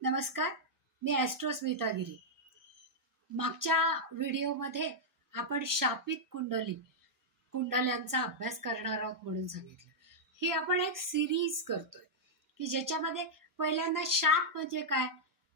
नमस्कार, मी ॲस्ट्रोस्मिता गिरी. मागच्या व्हिडिओमध्ये आपण शापित कुंडल्यांचा अभ्यास करणार आहोत म्हणून सांगितलं. ही आपण एक सिरीज करतोय की ज्याच्यामध्ये पहिल्यांदा शाप म्हणजे काय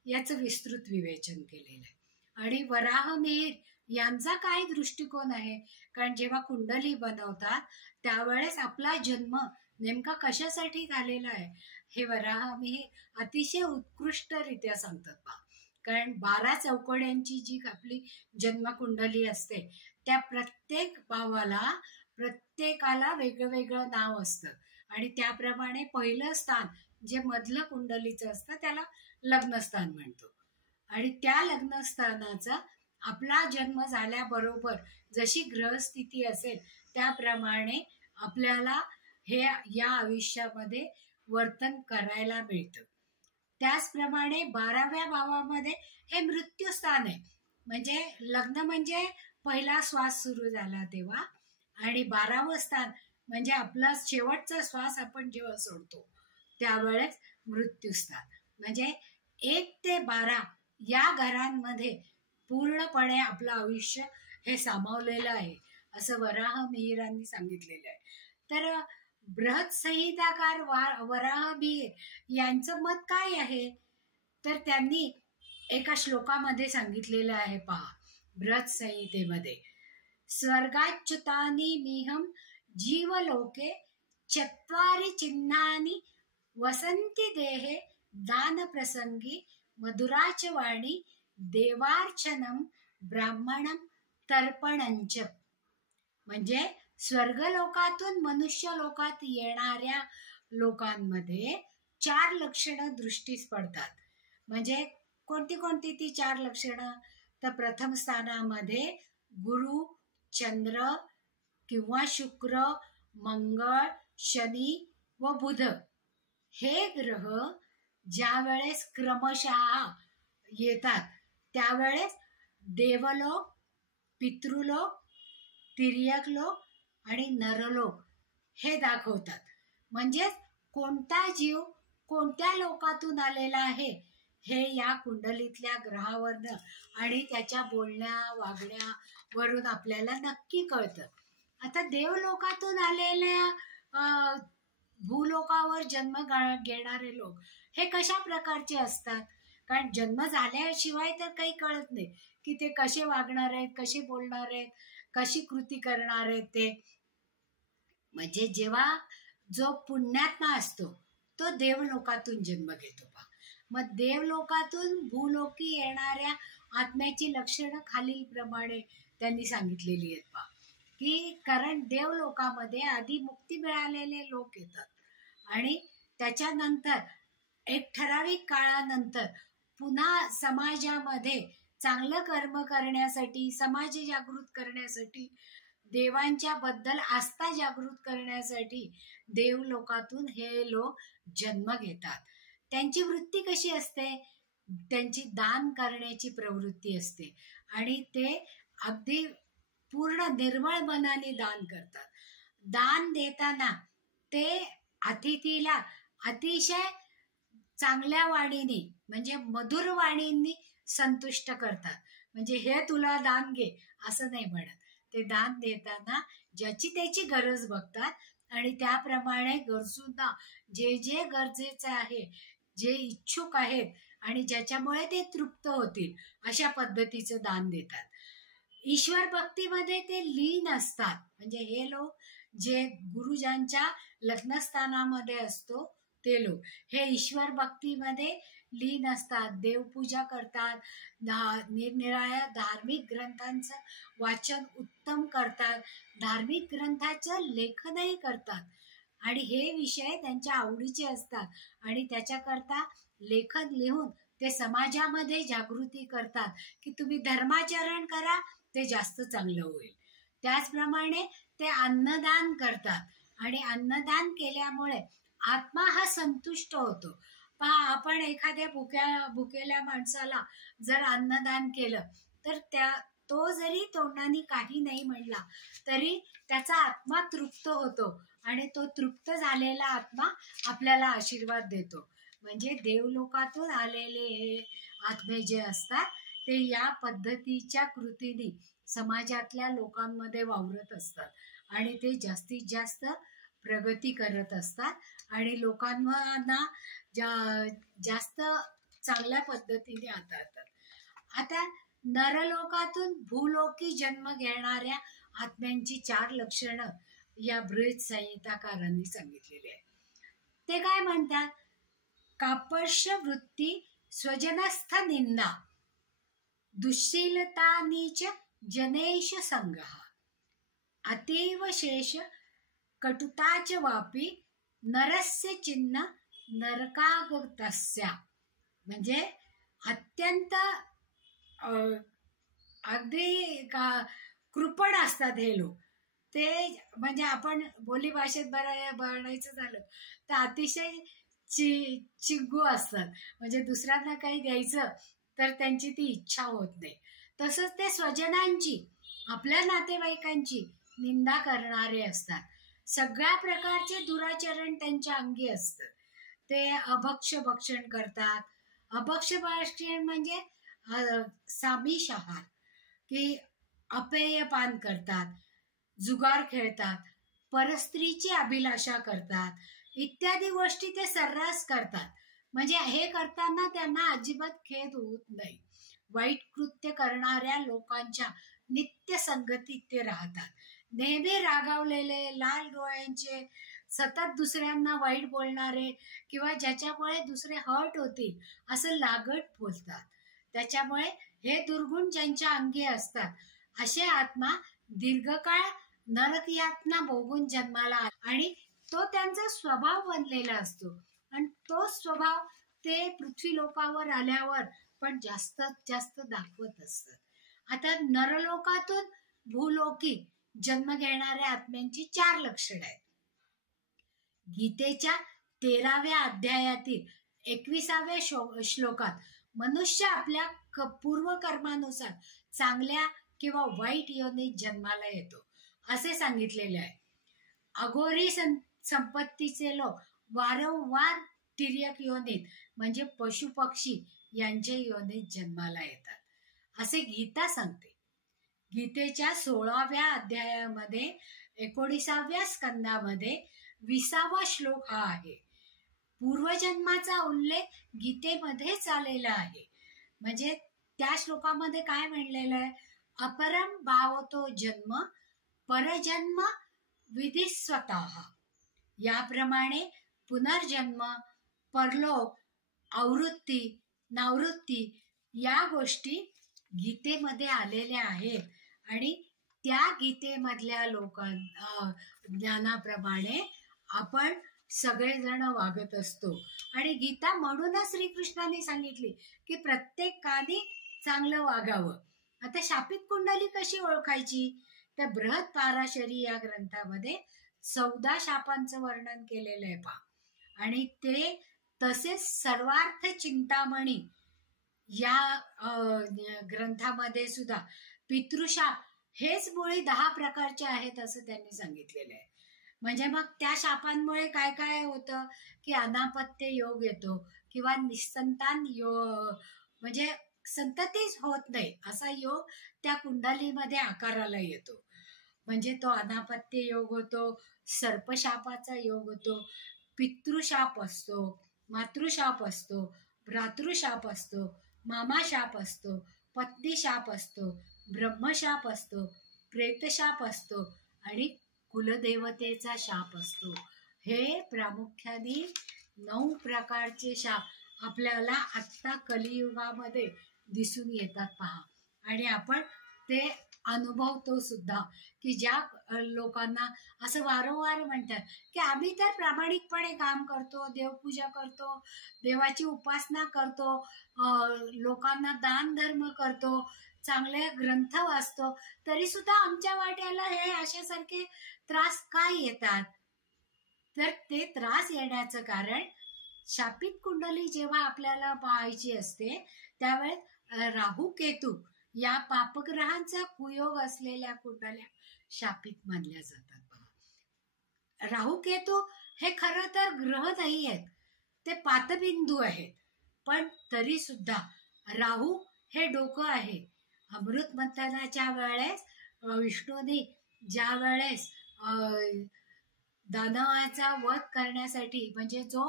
याचं विस्तृत विवेचन केलेलं आहे आणि वराह मिहीर यांचा काय दृष्टिकोन आहे. कारण जेव्हा कुंडली बनवतात त्यावेळेस आपला जन्म नेमका कशासाठी झालेला आहे हे वराह मिहीर अतिशय उत्कृष्टरित्या सांगतात पहा. कारण 12 चौकड्यांची जी आपली जन्मकुंडली असते त्या प्रत्येक प्रत्येकाला वेगळं नाव असतं आणि त्याप्रमाणे पहिलं स्थान जे मधलं कुंडलीचं असतं त्याला लग्नस्थान म्हणतो आणि त्या लग्नस्थानाचा आपला जन्म झाल्याबरोबर जशी ग्रहस्थिती असेल त्याप्रमाणे आपल्याला हे या आयुष्यामध्ये वर्तन करायला मिळतं. त्याचप्रमाणे 12व्या भावामध्ये हे मृत्यूस्थान आहे. म्हणजे लग्न म्हणजे पहिला श्वास सुरू झाला तेव्हा आणि 12वं स्थान म्हणजे आपला शेवटचा श्वास आपण जेव्हा सोडतो त्यावेळेस मृत्यूस्थान. म्हणजे 1 ते 12 या घरांमध्ये पूर्णपणे आपलं आयुष्य हे सामावलेलं आहे असं वराह मिहिरांनी सांगितलेलं आहे. तर बृहत्संहिताकार वराह मिहीर यांचं मत काय आहे तर त्यांनी एका श्लोकामध्ये सांगितलेलं आहे पहा. बृहत्संहितेमध्ये स्वर्गाच्युतानि मिहं जीवलोके चत्वारि चिन्हानि वसंती देहे दान प्रसंगी मधुराच वाणी देवार्चनम ब्राह्मणम तर्पणंच. म्हणजे स्वर्गलोकातून मनुष्य लोकात येणाऱ्या लोकांमध्ये 4 लक्षणं दृष्टीस पडतात. म्हणजे कोणती कोणती ती 4 लक्षणं तर प्रथम स्थानामध्ये गुरु, चंद्र किंवा शुक्र, मंगळ, शनी व बुध हे ग्रह ज्या वेळेस क्रमशः येतात त्यावेळेस देवलोक, पितृलोक, तिर्यक लोक आणि नरलोक हे दाखवतात. म्हणजेच कोणता जीव कोणत्या लोकातून आलेला आहे हे या कुंडलीतल्या ग्रहावरनं आणि त्याच्या बोलण्या वागण्यावरून आपल्याला नक्की कळतं. आता देवलोकातून आलेल्या भूलोकावर जन्म घेणारे लोक हे कशा प्रकारचे असतात. कारण जन्म झाल्याशिवाय तर काही कळत नाही की ते कसे वागणार आहेत, कसे बोलणार आहेत, कशी कृती करणार आहेत ते. म्हणजे जेव्हा जो पुण्यात्मा असतो तो देवलोकातून जन्म घेतो पहा. मग देवलोकातून भूलोकी येणाऱ्या आत्म्याची लक्षणं खालील प्रमाणे त्यांनी सांगितलेली आहेत पहा. की कारण देवलोकामध्ये आधी मुक्ती मिळालेले लोक येतात आणि त्याच्यानंतर एक ठराविक काळानंतर पुन्हा समाजामध्ये चांगलं कर्म करण्यासाठी, समाज जागृत करण्यासाठी, देवांच्या बद्दल आस्था जागृत करण्यासाठी देवलोकातून हे लोक जन्म घेतात. त्यांची वृत्ती कशी असते, त्यांची दान करण्याची प्रवृत्ती असते आणि ते अगदी पूर्ण निर्मळ मनाने दान करतात. दान देताना ते अतिथीला अतिशय चांगल्या वाणीने म्हणजे मधुर वाणींनी संतुष्ट करतात. म्हणजे हे तुला दान घे असं नाही म्हणत. ते दान देताना ज्याची त्याची गरज बघतात आणि त्याप्रमाणे गरजूंना जे जे गरजेचं आहे, जे इच्छुक आहेत आणि ज्याच्यामुळे ते तृप्त होतील अशा पद्धतीचं दान देतात. ईश्वर भक्तीमध्ये ते लीन असतात. म्हणजे हे लोक जे गुरुजांच्या लग्नस्थानामध्ये असतो ते लोक हे ईश्वर भक्तीमध्ये लीन असतात, देवपूजा करतात, निरनिराळ्या धार्मिक ग्रंथांचं वाचन उत्तम करतात, धार्मिक ग्रंथाचं लेखनही करतात आणि हे विषय त्यांच्या आवडीचे असतात आणि त्याच्याकरता लेखन लिहून ते समाजामध्ये जागृती करतात की तुम्ही धर्माचरण करा ते जास्त चांगलं होईल. त्याचप्रमाणे ते अन्नदान करतात आणि अन्नदान केल्यामुळे आत्मा हा संतुष्ट होतो. पहा, आपण एखाद्या भुकेल्या माणसाला जर अन्नदान केलं तर तो जरी तोंडाने काही नाही म्हणला तरी त्याचा आत्मा तृप्त होतो आणि तो तृप्त झालेला आत्मा आपल्याला आशीर्वाद देतो. म्हणजे देवलोकातून आलेले हे आत्मे जे असतात ते या पद्धतीच्या कृतीने समाजातल्या लोकांमध्ये वावरत असतात आणि ते जास्तीत जास्त प्रगती करत असतात आणि लोकांना जास्त चांगल्या पद्धतीने हाताळतात. आता नरलोकातून भूलोकी जन्म घेणाऱ्या आत्म्यांची 4 लक्षणं या बृहत संहिताकारांनी सांगितलेली आहे. ते काय म्हणतात? कापश वृत्ती, स्वजनस्थ निंदा, दुःशीलता नीच जनेश संगः, अतीव शेष कटुताच वापी, नरस्य चिन्ह नरकागतस्य. म्हणजे अत्यंत अगदी कृपण असतात हे लोक. ते म्हणजे आपण बोली भाषेत बनायचं झालं तर अतिशय चिंगू असतात. म्हणजे दुसऱ्यांना काही द्यायचं तर त्यांची ती इच्छा होत नाही. तसंच ते स्वजनांची, आपल्या नातेवाईकांची निंदा करणारे असतात. सगळ्या प्रकारचे दुराचरण त्यांच्या अंगी असतं. ते अभक्ष भक्षण करतात. अभक्ष भक्षण म्हणजे सामिष आहार, की अपेय पान करतात, जुगार खेळतात, परस्त्रीची अभिलाषा करतात, इत्यादी गोष्टी ते सर्रास करतात. म्हणजे हे करताना त्यांना अजिबात खेद होत नाही. वाईट कृत्य करणाऱ्या लोकांच्या नित्य संगतीत ते राहतात. नेहमी रागावलेले, लाल डोळ्यांचे, सतत दुसऱ्यांना वाईट बोलणारे किंवा ज्याच्यामुळे दुसरे हर्ट होतील असं लागट बोलतात. त्याच्यामुळे हे दुर्गुण ज्यांच्या अंगी असतात असे आत्मा दीर्घकाळ नरक यातना भोगून जन्माला आणि तो त्यांचा स्वभाव बनलेला असतो आणि तो स्वभाव ते पृथ्वी लोकावर आल्यावर पण जास्तीत जास्त दाखवत असतात. आता नरलोकातून भूलोकी जन्म घेणाऱ्या आत्म्यांची 4 लक्षणं आहेत. गीतेच्या 13व्या अध्यायातील 21व्या श्लोकात मनुष्य आपल्या पूर्वकर्मानुसार चांगल्या किंवा वाईट योनीत जन्माला येतो असे सांगितलेले आहे. अघोरी संपत्तीचे लोक वारंवार तिर्यक योनीत म्हणजे पशु पक्षी यांच्या योनीत जन्माला येतात असे गीता सांगते. गीतेच्या 16व्या अध्यायामध्ये 19व्या स्कंदामध्ये 20वा श्लोक हा आहे. पूर्वजन्माचा उल्लेख गीतेमध्येच आलेला आहे. म्हणजे त्या श्लोकामध्ये काय म्हणलेलं आहे? अपरम भावतो जन्म परजन्म विधी स्वतः. याप्रमाणे पुनर्जन्म, परलोक, आवृत्ती, नावृत्ती या गोष्टी गीतेमध्ये आलेल्या आहेत आणि त्या गीतेमधल्या ज्ञानाप्रमाणे आपण सगळेजण वागत असतो. आणि गीता म्हणूनच श्रीकृष्णाने सांगितली की प्रत्येकाने चांगलं वागावं. आता शापित कुंडली कशी ओळखायची? तर बृहत पाराशरी या ग्रंथामध्ये 14 शापांचं वर्णन केलेलं आहे पहा. आणि ते तसेच सर्वार्थ चिंतामणी या ग्रंथामध्ये सुद्धा पितृशाप हेच मुळी 10 प्रकारचे आहेत असं त्यांनी सांगितलेलं आहे. म्हणजे मग त्या शापांमुळे काय काय होतं की अनापत्य योग येतो किंवा निसंतान योग, म्हणजे संततीच होत नाही असा योग त्या कुंडलीमध्ये आकाराला येतो. म्हणजे तो अनापत्य योग होतो, सर्पशापाचा योग होतो, पितृशाप असतो, मातृशाप असतो, भ्रातृशाप असतो, मामाशाप असतो, पत्नीशाप असतो, ब्रह्मशाप असतो, प्रेतशाप असतो आणि कुलदेवतेचा शाप असतो. हे प्रामुख्याने 9 प्रकारचे शाप आपल्याला आत्ता कलियुगामध्ये दिसून येतात पहा. आणि आपण ते अनुभवतो सुद्धा की ज्या लोकांना असं वारंवार म्हणतात की आम्ही तर प्रामाणिकपणे काम करतो, देवपूजा करतो, देवाची उपासना करतो, लोकांना दान धर्म करतो, चांगले ग्रंथ वाचतो, तरी सुद्धा आमच्या वाट्याला हे अशासारखे त्रास काय येतात? तर ते त्रास येण्याचं कारण शापित कुंडली जेव्हा आपल्याला पाहायची असते त्यावेळेस राहू केतू या पापग्रहांचा कुयोग असलेल्या कुंडल्या शापित मानल्या जातात. राहू केतू हे खरं तर ग्रह नाही आहेत, ते पातबिंदू आहेत, पण तरी सुद्धा राहू हे डोकं आहे. अमृत मंथनाच्या वेळेस विष्णूने ज्या वेळेस दानवाचा वध करण्यासाठी, म्हणजे जो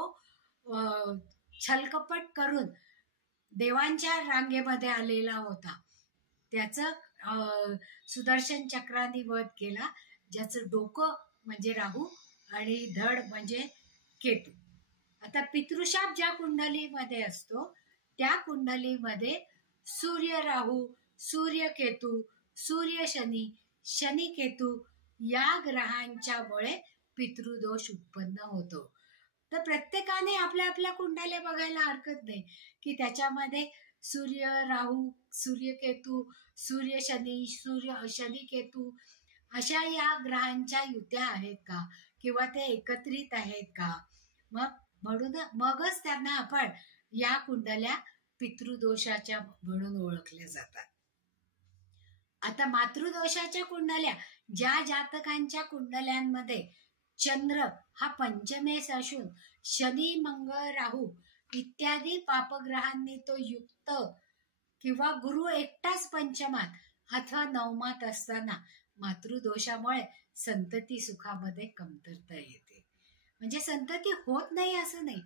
छलकपट करून देवांच्या रांगेमध्ये आलेला होता, त्याचं सुदर्शन चक्राने वध केला, ज्याचं डोकं म्हणजे राहू आणि धड म्हणजे केतू. आता पितृशाप ज्या कुंडलीमध्ये असतो त्या कुंडलीमध्ये सूर्य राहू, सूर्य केतू, सूर्य शनी, शनी केतू या ग्रहांच्यामुळे पितृदोष उत्पन्न होतो. तर प्रत्येकाने आपल्या आपल्या कुंडल्या बघायला हरकत नाही की त्याच्यामध्ये सूर्य राहू, सूर्य केतू, सूर्य शनी, सूर्य शनी केतू अशा या ग्रहांच्या युत्या आहेत का, किंवा ते एकत्रित आहेत का. मगच त्यांना आपण या कुंडल्या पितृदोषाच्या म्हणून ओळखल्या जातात. आता मातृदोषाच्या कुंडल्या, ज्या जातकांच्या कुंडल्यांमध्ये चंद्र हा पंचमेस असून शनी, मंगळ, राहू इत्यादी पापग्रहांनी तो युक्त, किंवा गुरु एकटाच पंचमात अथवा नवमात असताना मातृदोषामुळे संतती सुखामध्ये कमतरता येते. म्हणजे संतती होत नाही असं नाही,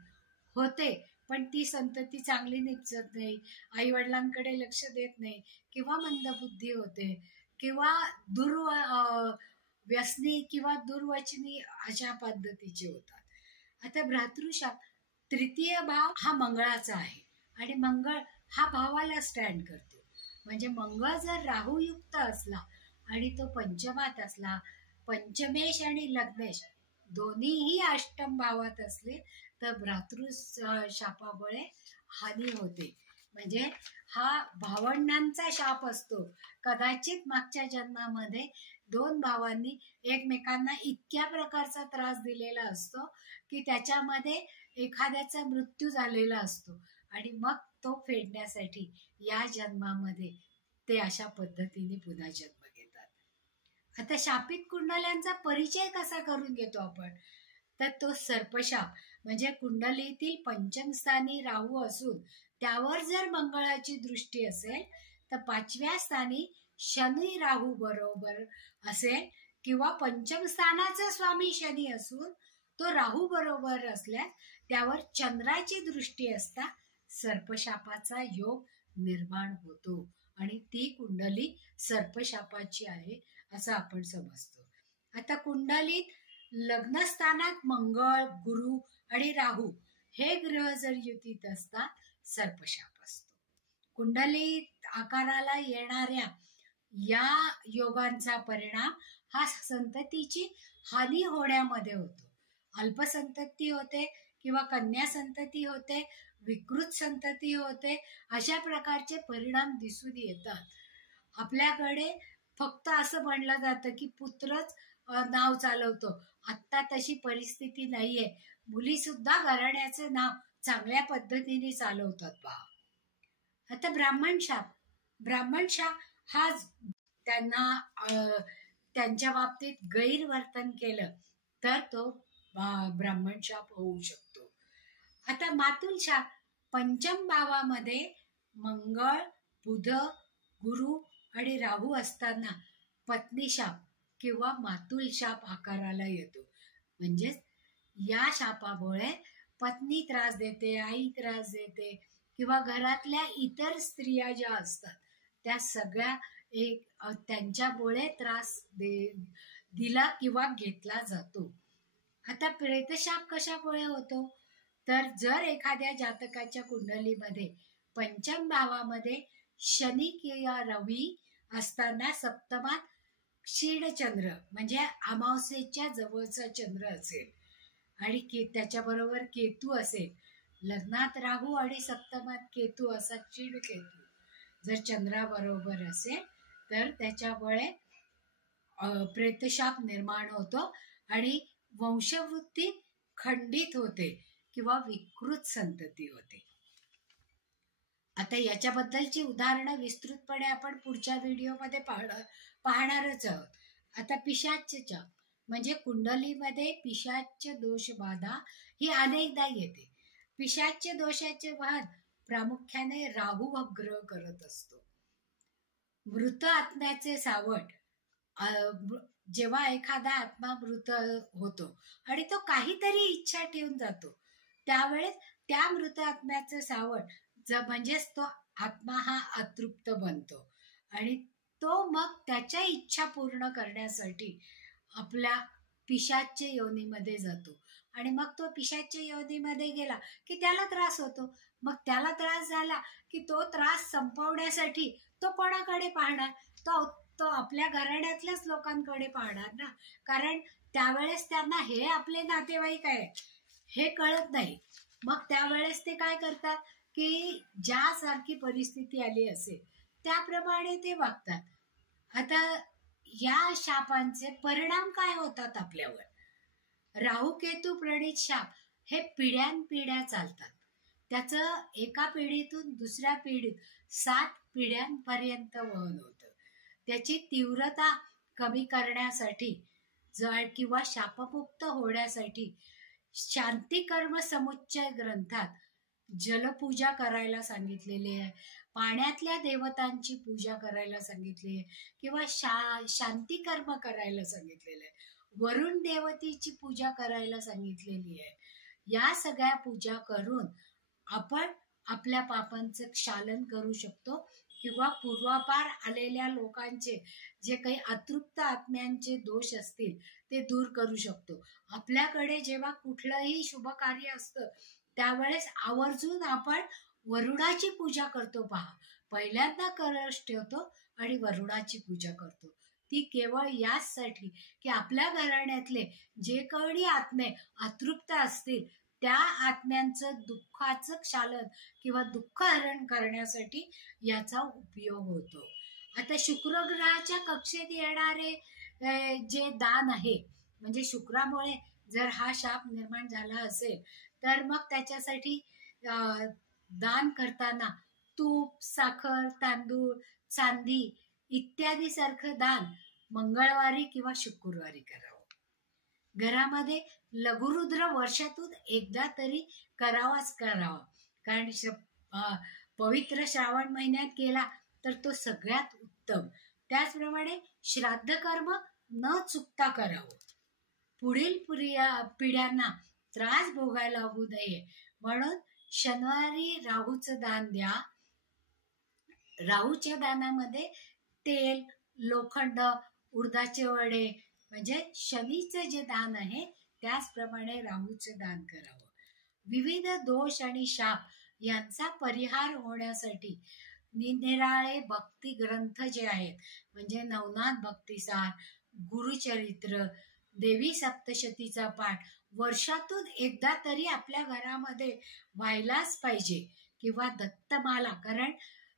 होते, पण ती संतती चांगली निपजत नाही, आई वडिलांकडे लक्ष देत नाही, किंवा मंदबुद्धी होते, किंवा व्यसनी किंवा दुर्वचनी अशा पद्धतीचे होतात. आता भ्रातृशाप, तृतीय भाव हा मंगळाचा आहे आणि मंगळ हा भावाला स्टँड करतो. म्हणजे मंगळ जर राहुयुक्त असला आणि तो पंचमात असला, पंचमेश आणि लग्नेश दोन्हीही अष्टम भावात असले तर भ्रातृशापामुळे हानी होते. म्हणजे हा भावंडांचा शाप असतो. कदाचित मागच्या जन्मामध्ये दोन भावांनी एकमेकांना इतक्या प्रकारचा त्रास दिलेला असतो की त्याच्यामध्ये एखाद्याचा मृत्यू झालेला असतो आणि मग तो फेडण्यासाठी या जन्मामध्ये ते अशा पद्धतीने पुन्हा जन्म घेतात. आता शापित कुंडल्यांचा परिचय कसा करून घेतो आपण, तर तो सर्पशाप म्हणजे कुंडलीतील पंचम स्थानी राहू असून त्यावर जर मंगळाची दृष्टी असेल तर पाचव्या स्थानी शनी राहू बरोबर असेल, किंवा पंचम स्थानाचा स्वामी शनी असून तो राहू बरोबर असल्यास त्यावर चंद्राची दृष्टी असता सर्पशापाचा योग निर्माण होतो आणि ती कुंडली सर्पशापाची आहे असं आपण समजतो. आता कुंडलीत लग्नस्थानात मंगळ, गुरु आणि राहू हे ग्रह जर युतीत असतात सर्पशाप असतो. कुंडलीत आकाराला येणाऱ्या या योगांचा परिणाम हा संततीची हानी होण्यामध्ये होतो. अल्पसंतती होते किंवा कन्या संतती होते, विकृत संतती होते, अशा प्रकारचे परिणाम दिसून येतात. आपल्याकडे फक्त असं म्हणलं जातं की पुत्रच नाव चालवतो. आत्ता तशी परिस्थिती नाहीये, मुली सुद्धा घराण्याचं नाव चांगल्या पद्धतीने चालवतात पहा. आता ब्राह्मणशाप हा त्यांना त्यांच्या बाबतीत गैरवर्तन केलं तर तो ब्राह्मणशाप होऊ शकतो. आता मातुलशाप, पंचम भावामध्ये मंगळ, बुध, गुरु आणि राहू असताना पत्नीशाप किंवा मातुलशाप आकाराला येतो. म्हणजेच या शापामुळे पत्नी त्रास देते, आई त्रास देते, किंवा घरातल्या इतर स्त्रिया ज्या असतात त्या सगळ्या त्यांच्यामुळे त्रास दिला किंवा घेतला जातो. आता प्रेतशाप कशामुळे होतो, तर जर एखाद्या जातकाच्या कुंडलीमध्ये पंचम भावामध्ये शनी किंवा रवी असताना सप्तमात क्षीणचंद्र म्हणजे अमावस्येच्या जवळचा चंद्र असेल आणि त्याच्याबरोबर केतू असेल, लग्नात राहू आणि सप्तमात केतू असा क्षीण केतू जर चंद्राबरोबर असेल तर त्याच्यामुळे प्रेतशाप निर्माण होतो आणि वंशवृत्ती खंडित होते किंवा विकृत संतती होते. आता याच्याबद्दलची उदाहरणं विस्तृतपणे आपण पुढच्या व्हिडिओमध्ये पाहणारच आहोत. आता पिशाच्य म्हणजे कुंडलीमध्ये पिशाच्य दोष बाधा ही अनेकदा येते. पिशाच्य दोषाचे वहन प्रामुख्याने राहू व ग्रह करत असतो. मृत आत्म्याचे सावट, जेव्हा एखादा आत्मा मृत होतो आणि तो काहीतरी इच्छा ठेवून जातो, त्यावेळेस त्या मृत आत्म्याचं सावट म्हणजेच तो आत्मा हा अतृप्त बनतो आणि तो मग त्याच्या इच्छा पूर्ण करण्यासाठी आपल्या पिशाच्य योनीमध्ये जातो. आणि मग तो पिशाच्य योनीमध्ये गेला की त्याला त्रास होतो. मग त्याला त्रास झाला की तो त्रास संपवण्यासाठी तो कोणाकडे पाहणार? तो आपल्या घराण्यातल्याच लोकांकडे पाहणार ना, कारण त्यावेळेस त्यांना हे आपले नातेवाईक आहे हे कळत नाही. मग त्यावेळेस ते काय करतात की ज्यासारखी परिस्थिती आली असेल त्याप्रमाणे ते वागतात. आता या शापांचे परिणाम काय होतात आपल्यावर? राहू केतू प्रणित शाप हे पिढ्यानपिढ्या चालतात. त्याचं एका पिढीतून दुसऱ्या पिढीत 7 पिढ्यांपर्यंत वहन होतं. त्याची तीव्रता कमी करण्यासाठी किंवा शापमुक्त होण्यासाठी शांतिकर्म समुच्चय ग्रंथात जलपूजा करायला सांगितलेली आहे, पाण्यातल्या देवतांची पूजा करायला सांगितली आहे, किंवा शांतिकर्म करायला सांगितलेलं आहे, वरुण देवतेची पूजा करायला सांगितलेली आहे. या सगळ्या पूजा करून आपण आपल्या पापांचं क्षालन करू शकतो किंवा पूर्वापार आलेल्या लोकांचे जे काही अतृप्त आत्म्यांचे दोष असतील ते दूर करू शकतो. आपल्याकडे जेव्हा कुठलंही शुभ कार्य असतं त्यावेळेस आवर्जून आपण वरुणाची पूजा करतो. पहा, पहिल्यांदा कलश ठेवतो आणि वरुणाची पूजा करतो. ती केवळ याचसाठी की आपल्या घराण्यातले जे काही आत्मे अतृप्त असतील त्या आत्म्यांचं दुःखाचं क्षालन किंवा दुःख हरण करण्यासाठी याचा उपयोग होतो. आता शुक्र ग्रहाच्या कक्षेत येणारे जे दान आहे, म्हणजे शुक्रामुळे जर हा शाप निर्माण झाला असेल तर मग त्याच्यासाठी दान करताना तूप, साखर, तांदूळ, चांदी इत्यादी सारखं दान मंगळवारी किंवा शुक्रवारी करावं. घरामध्ये लघुरुद्र वर्षातून एकदा तरी करावाच करावा, कारण पवित्र श्रावण महिन्यात केला तर तो सगळ्यात उत्तम. त्याचप्रमाणे श्राद्ध कर्म न चुकता करावं. पुढील पिढ्यांना त्रास भोगायला होऊ नये म्हणून शनिवारी राहूचं दान द्या. राहूच्या दानामध्ये तेल, लोखंड, उडदाचे वडे म्हणजे शनीचं जे दान आहे त्याचप्रमाणे राहूचं दान करावं. विविध दोष आणि शाप यांचा परिहार होण्यासाठी निरनिराळे भक्ती ग्रंथ जे आहेत, म्हणजे नवनाथ भक्तिसार, गुरुचरित्र, देवी सप्तशतीचा पाठ वर्षातून एकदा तरी आपल्या घरामध्ये व्हायलाच पाहिजे, किंवा दत्तमाला. कारण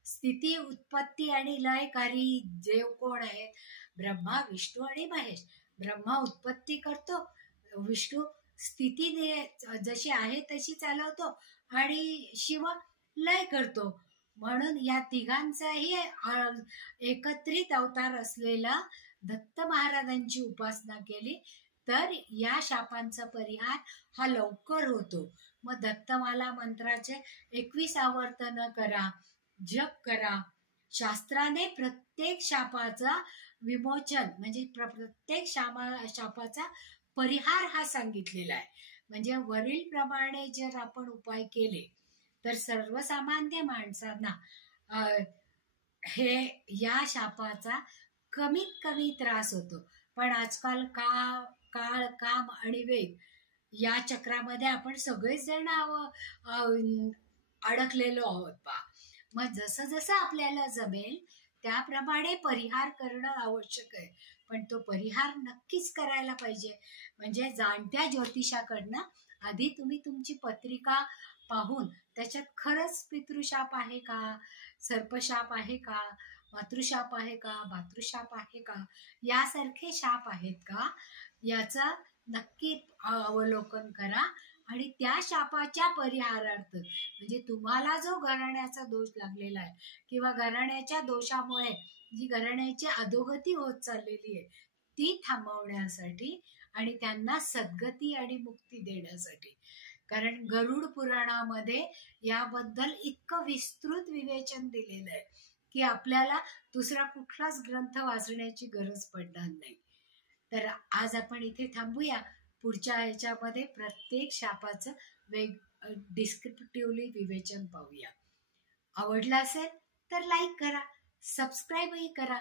स्थिती, उत्पत्ती आणि लयकारी देव कोण आहेत? ब्रह्मा, विष्णू आणि महेश. ब्रह्मा उत्पत्ती करतो, विष्णू स्थिती जशी आहे तशी चालवतो आणि शिव लय करतो. म्हणून या तिघांचाही एकत्रित अवतार असलेला दत्त महाराजांची उपासना केली तर या शापांचा परिहार हा लवकर होतो. मग दत्तमाला मंत्राचे 21 आवर्तन करा, जप करा. शास्त्राने प्रत्येक शापाचा विमोचन म्हणजे प्रत्येक शापाचा परिहार हा सांगितलेला आहे. म्हणजे वरील प्रमाणे जर आपण उपाय केले तर सर्वसामान्य माणसांना या शापाचा कमीत कमी त्रास होतो. पण आजकाल काळ, काम आणि वेग या चक्रामध्ये आपण सगळेच जण अडकलेलो आहोत. मग जसं जसं आपल्याला जमेल त्याप्रमाणे परिहार करणं आवश्यक आहे. पण तो परिहार नक्कीच करायला पाहिजे. म्हणजे जाणत्या ज्योतिषाकडनं आधी तुम्ही तुमची पत्रिका पाहून त्याच्यात खरंच पितृशाप आहे का, सर्पशाप आहे का, मातृशाप आहे का, भातृशाप आहे का, यासारखे शाप आहेत का याचा नक्की अवलोकन करा. आणि त्या शापाच्या परिहारार्थ म्हणजे तुम्हाला जो घराण्याचा दोष लागलेला आहे किंवा घराण्याच्या दोषामुळे जी घराण्याची अधोगती होत चाललेली आहे ती थांबवण्यासाठी आणि त्यांना सद्गती आणि मुक्ती देण्यासाठी कारण गरुड पुराणामध्ये याबद्दल इतकं विस्तृत विवेचन दिलेलं आहे की आपल्याला दुसरा कुठलाच ग्रंथ वाचण्याची गरज पडणार नाही. तर आज आपण इथे थांबूया. पुढच्या ह्याच्यामध्ये प्रत्येक शापाचं डिस्क्रिप्टिव्हली विवेचन पाहूया. आवडलं असेल तर लाईक करा, सबस्क्राईबही करा.